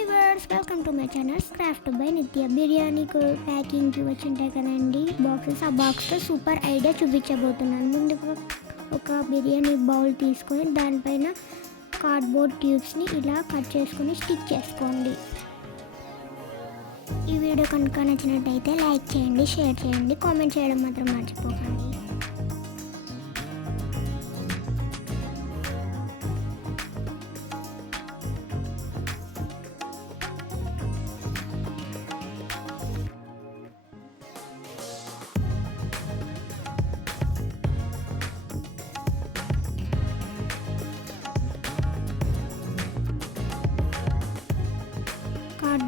Viewers welcome to my channel craft by Nithya biryani packing వచ్చి ఉంటాయి కదండి. Boxes ఆ బాక్స్లో సూపర్ ఐడియా చూపించబోతున్నాను. ముందుగా ఒక బిర్యానీ బౌల్ తీసుకొని దానిపైన కార్డ్బోర్డ్ ట్యూబ్స్ని ఇలా కట్ చేసుకొని స్టిక్ చేసుకోండి. ఈ వీడియో కనుక నచ్చినట్టయితే లైక్ చేయండి షేర్ చేయండి కామెంట్ చేయడం మాత్రం మర్చిపోకండి.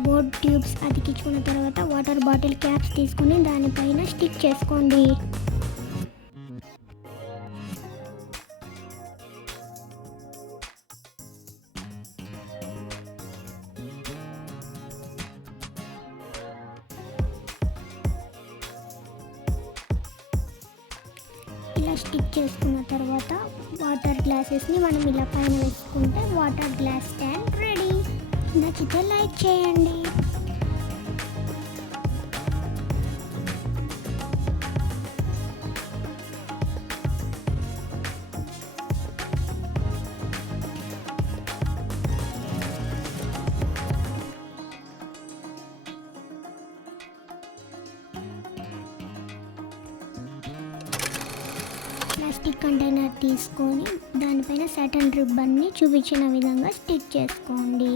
బోర్డ్ ట్యూబ్స్ అతికించుకున్న తర్వాత వాటర్ బాటిల్ క్యాప్స్ తీసుకుని దానిపైన స్టిక్ చేసుకోండి. ఇలా స్టిక్ చేసుకున్న తర్వాత వాటర్ గ్లాసెస్ని మనం ఇలా పైన వేసుకుంటే వాటర్ గ్లాస్ స్టాండ్ రెడీ. నచ్చితే లైక్ చేయండి. ప్లాస్టిక్ కంటైనర్ తీసుకొని దానిపైన సటన్ రిబ్బన్ని చూపించిన విధంగా స్టిక్ చేసుకోండి.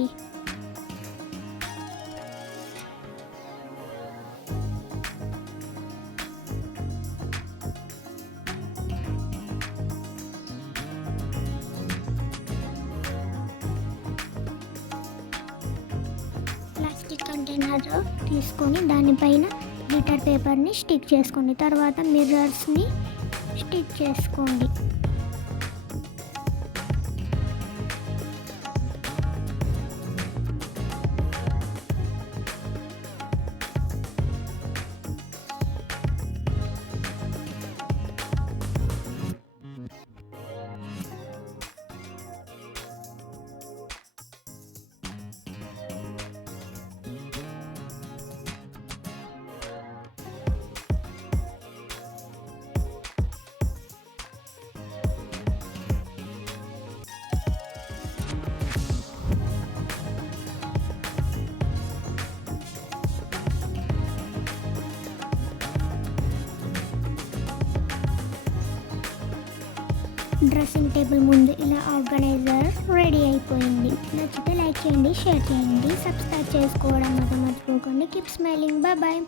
ప్లాస్టిక్ కంటైనర్ తీసుకొని దానిపైన గ్లిటర్ పేపర్ని స్టిక్ చేసుకోండి తర్వాత మిర్రర్స్ని స్టిచ్ చేసుకోండి. డ్రెస్సింగ్ టేబుల్ ముందు ఇలా ఆర్గనైజర్ రెడీ అయిపోయింది. నచ్చితే లైక్ చేయండి షేర్ చేయండి సబ్స్క్రైబ్ చేసుకోవడం మాత్రం మర్చిపోకండి. Keep smiling bye bye